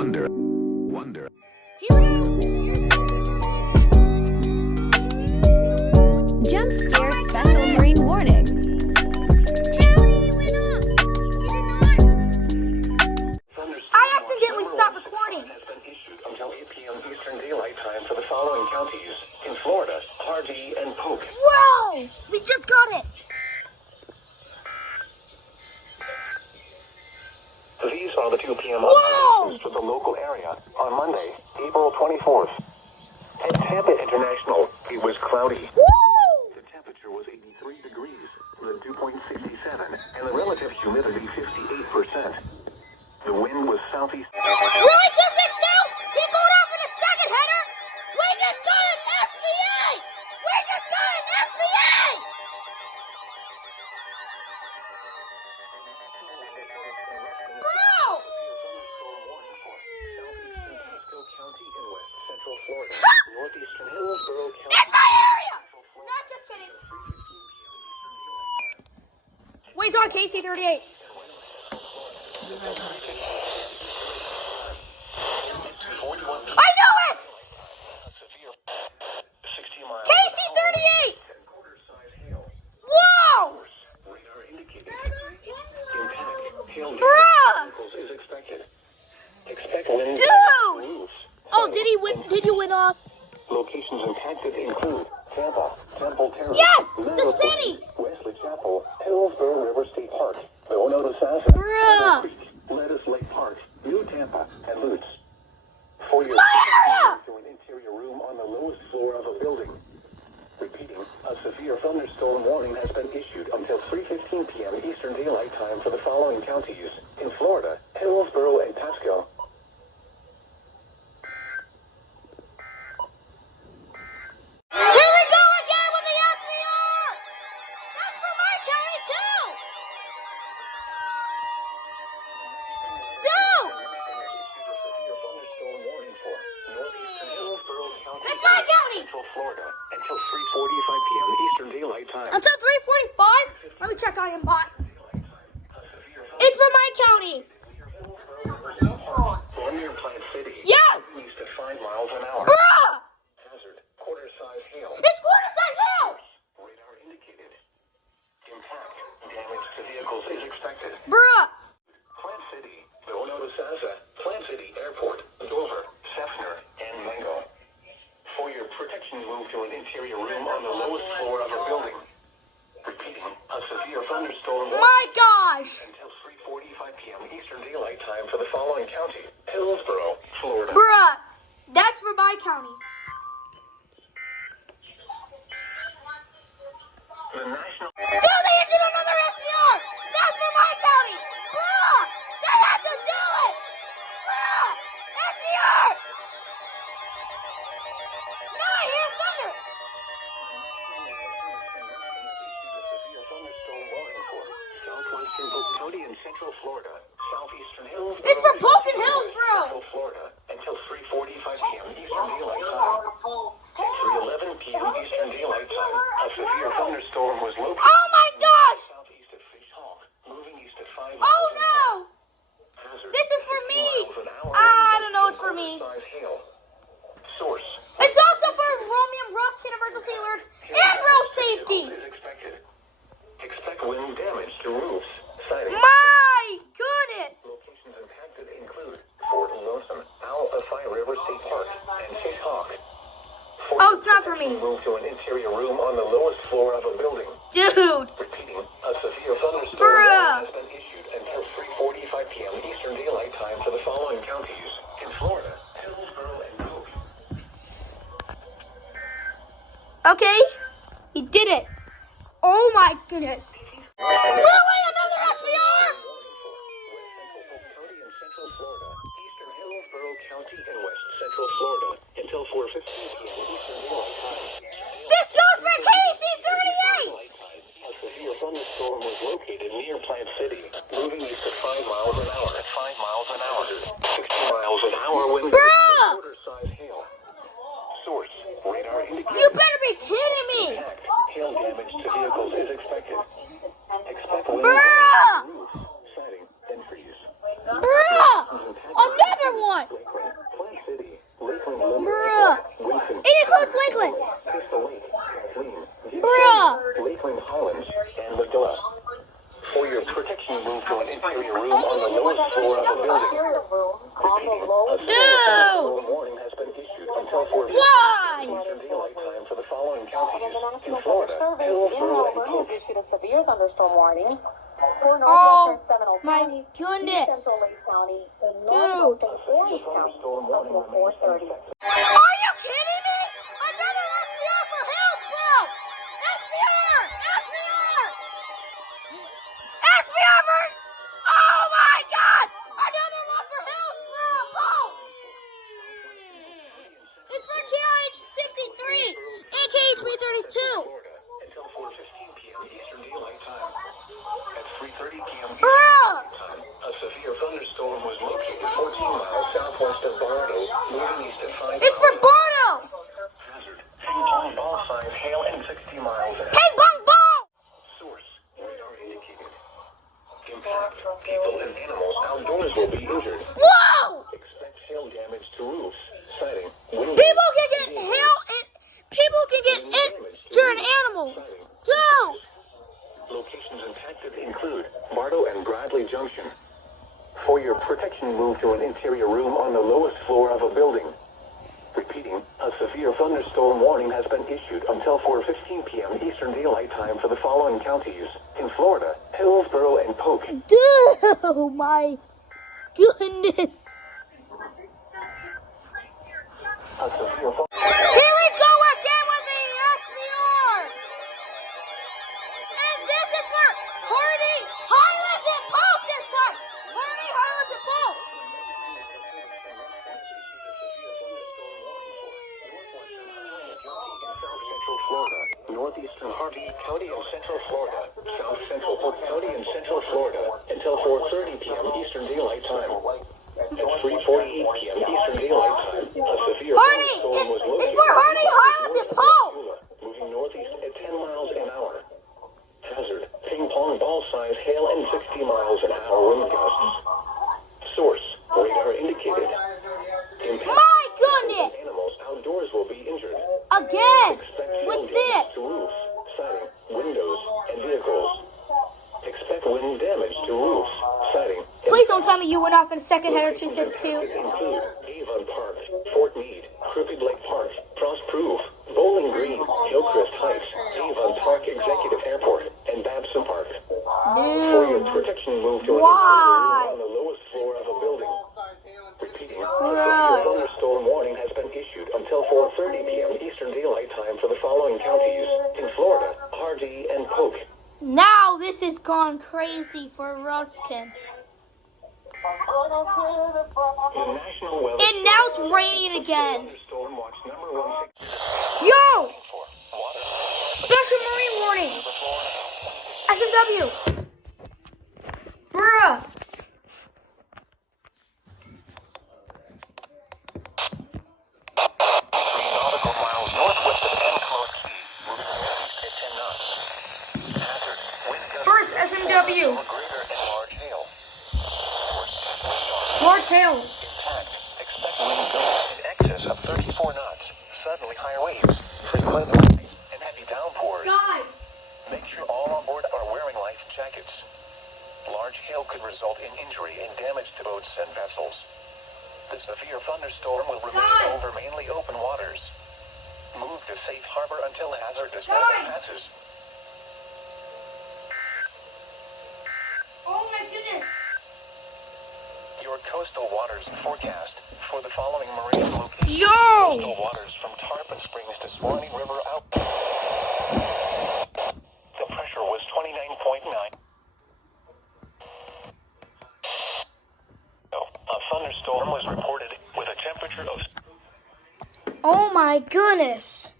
Wonder. Here we go. Jump scare special marine warning. I accidentally stopped recording. Has been issued until 8 p.m. Eastern Daylight Time for the following counties in Florida: Harvey and Polk. Whoa! We just got it. These are the 2 p.m. Whoa! observations for the local area on Monday, April 24th. At Tampa International, it was cloudy. Woo! The temperature was 83 degrees, the dew point 67, and the relative humidity 58%. The wind was southeast. Really, 262? He going off in a second header? We just got an SBA! We just got an SBA! Bro! It's my area! Not just kidding. Wait, it's on KC38. I know it! KC38! Whoa! Bruh! Dude! Oh, did you win off? Locations impacted include Tampa, Temple Terrace, Yes! The city! Wesley Chapel, Hillsborough River State Park, Leonardo Sasa, Bruh! Creek, Lettuce Lake Park, New Tampa, and Lutz. For your My area! to an interior room on the lowest floor of a building. Repeating, a severe thunderstorm warning has been issued until 3:15 p.m. Eastern Daylight Time for the following counties in Florida: Hillsborough and Pasco. Here we go again with the SVR! That's for my county too! Dude! That's my county! Central Florida until 3:45 p.m. Eastern Daylight Time. Until 3:45? Let me check I am bot. It's for my county! Near Plant City. Yes! East of 5 miles an hour. Bruh! Hazard, quarter-size hail. It's quarter-size hail! Radar indicated. Impact, damage to vehicles is expected. Bruh! Plant City, Leonardo Sasa, Plant City Airport, Dover, Sefner, and Mango. For your protection, move to an interior room on the lowest floor of a building. Repeating, a severe thunderstorm My gosh! until 3:45 p.m. Eastern Daylight Time for the following county: Hillsborough, Florida. Bruh! That's for my county. The national. Dude, they issued another SVR! That's for my county! Bruh! They had to do it! Bruh! SVR! Now I hear thunder! Southwestern Polk County and Central Florida, southeastern hills. It's for Polk and Hillsborough! Central Florida until 3:45 p.m. Eastern Daylight Time. At 3:11 p.m. Eastern Daylight Time, a severe thunderstorm was located. Oh my gosh! Southeast of Fish Hawk, moving east at 5 miles Oh an hour. no! Hazard, This is for 50 me! miles an hour. I don't know, it's for me. Quarter-size hail. Source. It's also for Romium Ruskin emergency alerts and road safety! Is expected. Expect wind damage to roofs, siding. My goodness! Locations impacted include Fort Lawson, Alphi River State Park, and Fish Hawk. Oh, it's not for me. Move to an interior room on the lowest floor of a building. Dude! Repeating, a severe thunderstorm Bruh. warning has been issued until 3:45 p.m. Eastern Daylight Time for the following counties in Florida: Hillsborough and Polk. Okay, he did it. Oh my goodness. Really, another SVR? Central Florida, eastern Hillsborough County and West Central Florida until 4:15 p.m. Eastern Daylight Time. This goes for KC38! A severe thunderstorm was located near Plant City, moving east at 5 miles an hour. At 5 miles an hour, 60 miles an hour wind. Bruh! Quarter-size hail. Source: radar indicates. You better be kidding me! Impact, hail damage to vehicles is expected. Expect wind Bruh! roof, siding, and trees. Bruh! Another one! interior room on the lowest floor of a building. Repeating, a thunderstorm warning has been issued until 4 Why? Eastern Daylight Time for the following counties in Florida, Hillsborough, and Polk. issued a severe thunderstorm warning for Oh northwestern Seminole my County, goodness. central Lake County, the Dude. northwestern Orange County until 4:30. Are you kidding me? Another SVR for Hillsborough! SVR! SVR! SVR for... Oh my God! Another one for Hillsborough! Boom! It's for KH 63 and KH 32. Florida until 4:15 p.m. Eastern Daylight Time. At 3:30 p.m. Eastern Bruh! Daylight Time, a severe thunderstorm was located 14 miles southwest of Bardo, moving east at 5 It's for Bardo! Hazard, ping pong ball size, hail at 60 miles an hour. Ping pong ball! Source, radar indicated. Impact, people and animals outdoors will be injured. Whoa! Expect hail damage to roofs, siding, windows. People can get hail and people can get injured animals. Dude! Locations impacted include Bardo and Bradley Junction. For your protection, move to an interior room on the lowest floor of a building. Repeating, a severe thunderstorm warning has been issued until 4:15 p.m. Eastern Daylight Time for the following counties in Florida, Hillsborough, and Polk. Dude, my goodness. A severe Here we go again with the SVR. And this is for Harding, Highlands, and Polk this time. Harding, Highlands, and Polk. Central Florida, northeastern Hardee County and Central Florida, south central Polk County and Central Florida, until 4:30 p.m. Eastern Daylight Time. At 3:48 p.m. Eastern Daylight Time, a severe Harding, thunderstorm was located. it's for Harding, Highlands, and Polk. Moving northeast at 10 miles an hour. Hazard, ping pong ball size, hail and 60 miles an hour wind gusts. Source, radar indicated. Impact, My goodness. animals outdoors will be injured. Again, Expect hail with damage this. to roofs, siding, windows, and vehicles. Expect wind damage to roofs, siding, and Please don't tell me you went off in a second header 262. include Avon Park, Fort Meade, Crooked Lake Park, Frost Proof, Bowling Green, Hillcrest Heights, Avon Park Executive Airport, and Babson Park. For your Dude, protection, move to an why? on the lowest floor of a building. Repeating, a Bruh. severe thunderstorm warning has been issued until 4:30 p.m. Eastern Daylight Time for the following counties in Florida, Hardee, and Polk. Now this has gone crazy for Ruskin. The National Weather And now it's raining again. Thunderstorm watch number 1 Yo! for water. Special marine warning. SMW. Bruh. 3 nautical miles northwest of Enclosed Key, moving northeast at 10 knots. Hazard, wind gusts First SMW. or greater and large hail. Large hail. Impact, expect wind gusts in excess of 34 knots, suddenly higher waves, frequent lightning, and heavy downpours. Guys. Make sure all on board are wearing life jackets. Large hail could result in injury and damage to boats and vessels. The severe thunderstorm will remain Guys! over mainly open waters. Move to safe harbor until hazardous weather Guys! passes. Oh my goodness. Your coastal waters forecast for the following marine locations. Yo! Coastal waters from Tarpon Springs to Swanee River out. The pressure was 29.9. A thunderstorm was reported with a temperature of Oh my goodness.